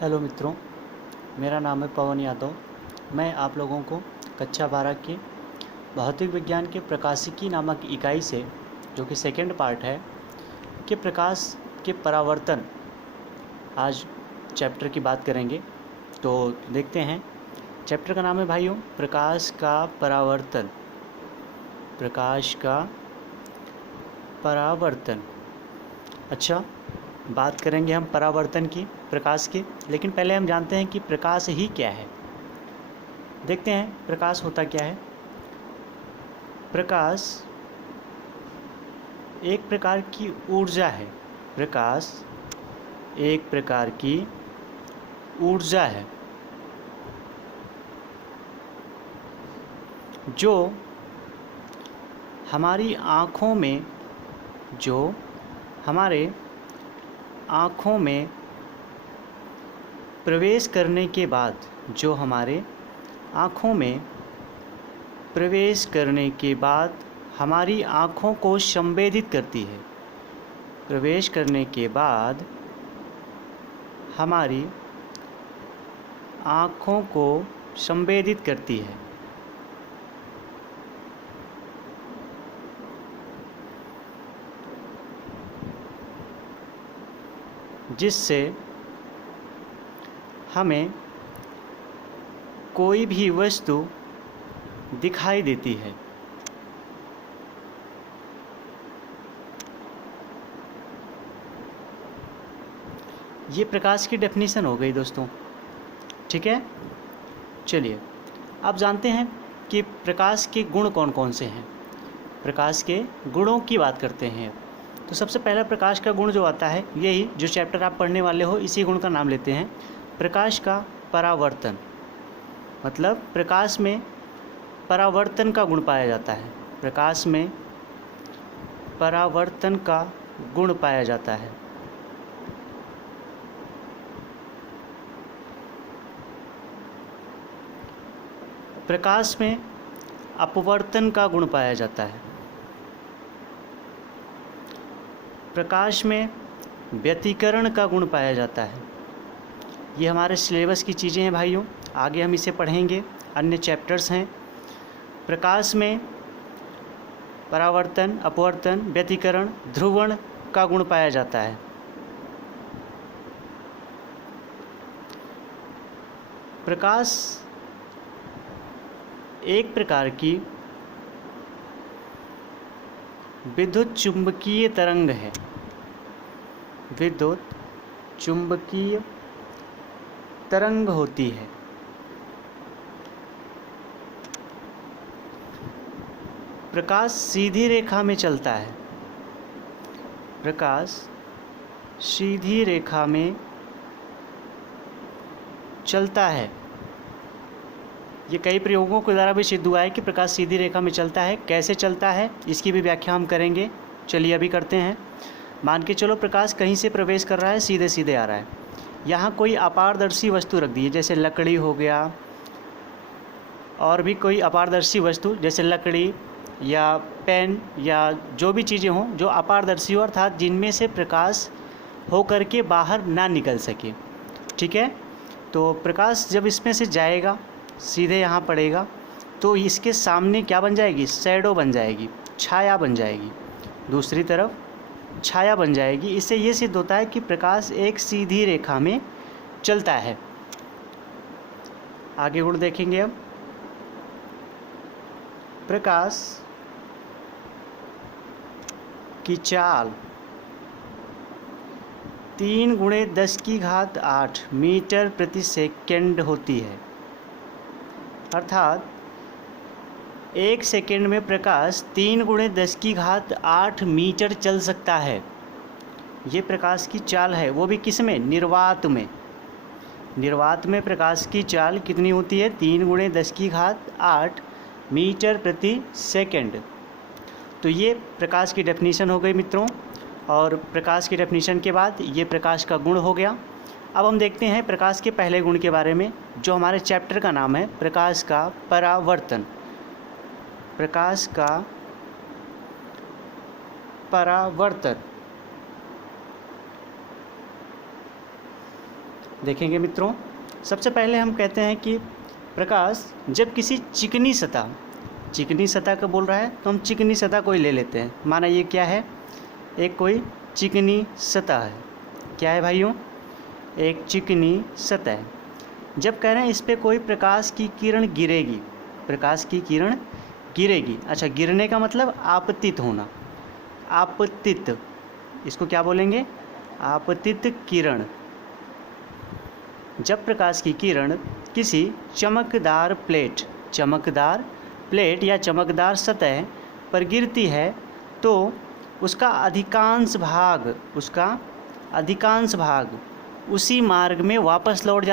Hello मित्रों, मेरा नाम है पवन यादव। मैं आप लोगों को कक्षा 12 के भौतिक विज्ञान के प्रकाशिकी नामक इकाई से, जो कि सेकंड पार्ट है, कि प्रकाश के परावर्तन आज चैप्टर की बात करेंगे। तो देखते हैं। चैप्टर का नाम है भाइयों प्रकाश का परावर्तन। प्रकाश का परावर्तन। अच्छा, बात करेंगे हम परावर्तन की, प्रकाश की। लेकिन पहले हम जानते हैं कि प्रकाश ही क्या है। देखते हैं प्रकाश होता क्या है। प्रकाश एक प्रकार की ऊर्जा है। प्रकाश एक प्रकार की ऊर्जा है जो हमारी आँखों में प्रवेश करने के बाद हमारी आँखों को संवेदित करती है। प्रवेश करने के बाद हमारी आँखों को संवेदित करती है। जिससे हमें कोई भी वस्तु दिखाई देती है। ये प्रकाश की डेफिनेशन हो गई दोस्तों, ठीक है। चलिए, अब जानते हैं कि प्रकाश के गुण कौन कौन से हैं। प्रकाश के गुणों की बात करते हैं। तो सबसे पहला प्रकाश का गुण जो आता है, यही जो चैप्टर आप पढ़ने वाले हो, इसी गुण का नाम लेते हैं, प्रकाश का परावर्तन। मतलब प्रकाश में परावर्तन का गुण पाया जाता है। प्रकाश में परावर्तन का गुण पाया जाता है। प्रकाश में अपवर्तन का गुण पाया जाता है। प्रकाश में व्यतिकरण का गुण पाया जाता है। ये हमारे सिलेबस की चीज़ें हैं भाइयों, आगे हम इसे पढ़ेंगे, अन्य चैप्टर्स हैं। प्रकाश में परावर्तन, अपवर्तन, व्यतिकरण, ध्रुवण का गुण पाया जाता है। प्रकाश एक प्रकार की विद्युत चुंबकीय तरंग है। विद्युत चुंबकीय तरंग होती है। प्रकाश सीधी रेखा में चलता है। प्रकाश सीधी रेखा में चलता है। ये कई प्रयोगों के द्वारा भी सिद्ध हुआ है कि प्रकाश सीधी रेखा में चलता है। कैसे चलता है इसकी भी व्याख्या हम करेंगे। चलिए अभी करते हैं। मान के चलो प्रकाश कहीं से प्रवेश कर रहा है, सीधे सीधे आ रहा है। यहाँ कोई अपारदर्शी वस्तु रख दी है, जैसे लकड़ी हो गया, और भी कोई अपारदर्शी वस्तु जैसे लकड़ी या पेन या जो भी चीज़ें हों जो अपारदर्शी हो, अर्थात जिनमें से प्रकाश हो करके बाहर ना निकल सके, ठीक है। तो प्रकाश जब इसमें से जाएगा, सीधे यहाँ पड़ेगा, तो इसके सामने क्या बन जाएगी? शैडो बन जाएगी, छाया बन जाएगी। दूसरी तरफ छाया बन जाएगी। इससे ये सिद्ध होता है कि प्रकाश एक सीधी रेखा में चलता है। आगे गुण देखेंगे अब। प्रकाश की चाल 3 × 10⁸ मीटर प्रति सेकंड होती है। अर्थात 1 सेकंड में प्रकाश 3 × 10⁸ मीटर चल सकता है। ये प्रकाश की चाल है, वो भी किस में? निर्वात में। निर्वात में प्रकाश की चाल कितनी होती है? 3 × 10⁸ मीटर प्रति सेकंड। तो ये प्रकाश की डेफिनेशन हो गई मित्रों। और प्रकाश की डेफिनेशन के बाद ये प्रकाश का गुण हो गया। अब हम देखते हैं प्रकाश के पहले गुण के बारे में, जो हमारे चैप्टर का नाम है प्रकाश का परावर्तन। प्रकाश का परावर्तन। देखेंगे मित्रों। सबसे पहले हम कहते हैं कि प्रकाश जब किसी चिकनी सतह का बोल रहा है तो हम चिकनी सतह को ही ले लेते हैं। माना ये क्या है, एक कोई चिकनी सतह है। क्या है भाइयों, एक चिकनी सतह है। जब कह रहे हैं इस पे कोई प्रकाश की किरण गिरेगी, प्रकाश की किरण गिरेगी। अच्छा, गिरने का मतलब आपतित होना, आपतित, इसको क्या बोलेंगे, आपतित किरण। जब प्रकाश की किरण किसी चमकदार प्लेट या चमकदार सतह पर गिरती है तो उसका अधिकांश भाग उसी मार्ग में वापस लौट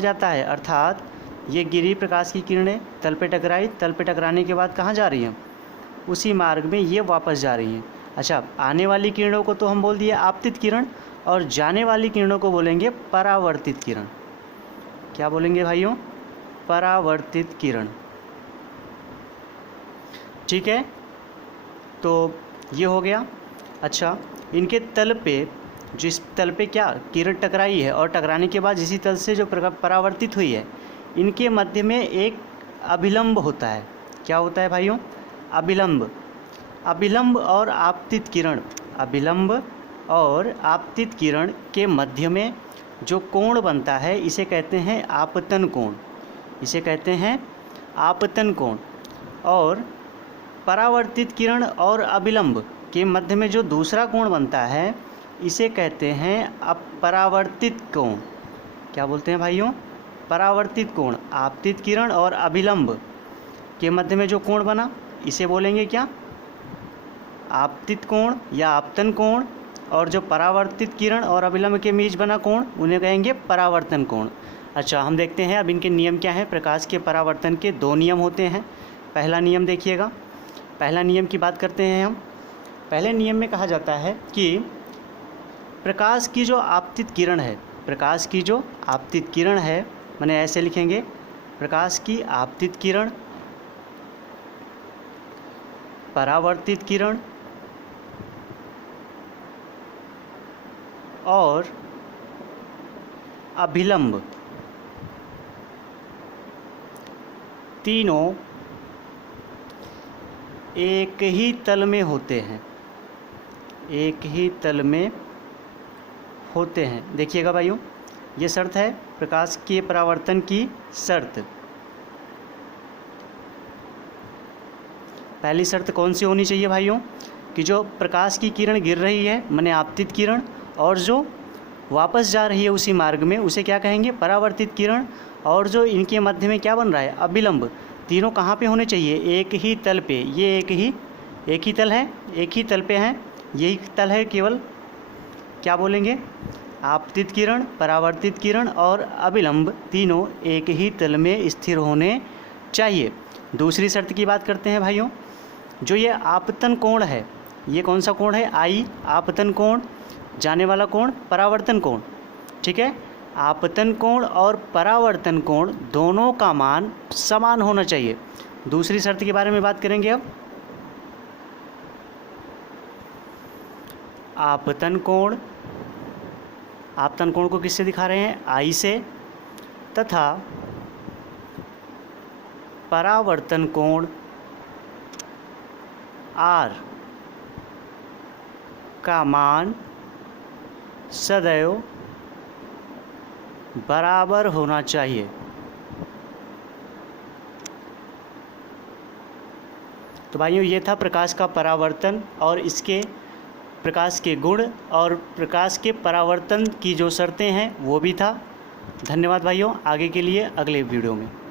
जाता है। अर्थात ये गिरी प्रकाश की किरणें तल पे टकराने के बाद कहाँ जा रही हैं, उसी मार्ग में ये वापस जा रही हैं। अच्छा, आने वाली किरणों को तो हम बोल दिए आपतित किरण, और जाने वाली किरणों को बोलेंगे परावर्तित किरण। क्या बोलेंगे भाइयों, परावर्तित किरण। ठीक है, तो ये हो गया। अच्छा, इनके तल पे, जिस तल पे क्या किरण टकराई है और टकराने के बाद इसी तल से जो परावर्तित हुई है, इनके मध्य में एक अभिलंब होता है। क्या होता है भाइयों, अभिलंब और आपतित किरण के मध्य में जो कोण बनता है इसे कहते हैं आपतन कोण। और परावर्तित किरण और अभिलंब के मध्य में जो दूसरा कोण बनता है इसे कहते हैं अपरावर्तित कोण। क्या बोलते हैं भाइयों, परावर्तित कोण। आपतित किरण और अभिलंब के मध्य में जो कोण बना इसे बोलेंगे क्या, आपतित कोण या आपतन कोण। और जो परावर्तित किरण और अभिलंब के बीच बना कोण उन्हें कहेंगे परावर्तन कोण। अच्छा, हम देखते हैं अब इनके नियम क्या हैं। प्रकाश के परावर्तन के 2 नियम होते हैं। पहला नियम देखिएगा, पहला नियम की बात करते हैं हम। पहले नियम में कहा जाता है कि प्रकाश की जो आपतित किरण है, माने ऐसे लिखेंगे, प्रकाश की आपतित किरण, परावर्तित किरण और अभिलंब, तीनों एक ही तल में होते हैं। देखिएगा भाइयों, ये शर्त है प्रकाश के परावर्तन की शर्त। पहली शर्त कौन सी होनी चाहिए भाइयों, कि जो प्रकाश की किरण गिर रही है माने आपतित किरण, और जो वापस जा रही है उसी मार्ग में उसे क्या कहेंगे, परावर्तित किरण। और जो इनके मध्य में क्या बन रहा है, अभिलंब, तीनों कहाँ पे होने चाहिए, एक ही तल पे। ये एक ही तल पे हैं, यही तल है केवल। क्या बोलेंगे, आपतित किरण, परावर्तित किरण और अभिलंब तीनों एक ही तल में स्थिर होने चाहिए। दूसरी शर्त की बात करते हैं भाइयों। जो ये आपतन कोण है, ये कौन सा कोण है, आई, आपतन कोण। जाने वाला कोण परावर्तन कोण। ठीक है, आपतन कोण और परावर्तन कोण दोनों का मान समान होना चाहिए। दूसरी शर्त के बारे में बात करेंगे अब। आपतन कोण को किससे दिखा रहे हैं, आई से, तथा परावर्तन कोण आर का मान सदैव बराबर होना चाहिए। तो भाइयों, ये था प्रकाश का परावर्तन और इसके प्रकाश के गुण और प्रकाश के परावर्तन की जो शर्तें हैं वो भी था। धन्यवाद भाइयों, आगे के लिए अगले वीडियो में।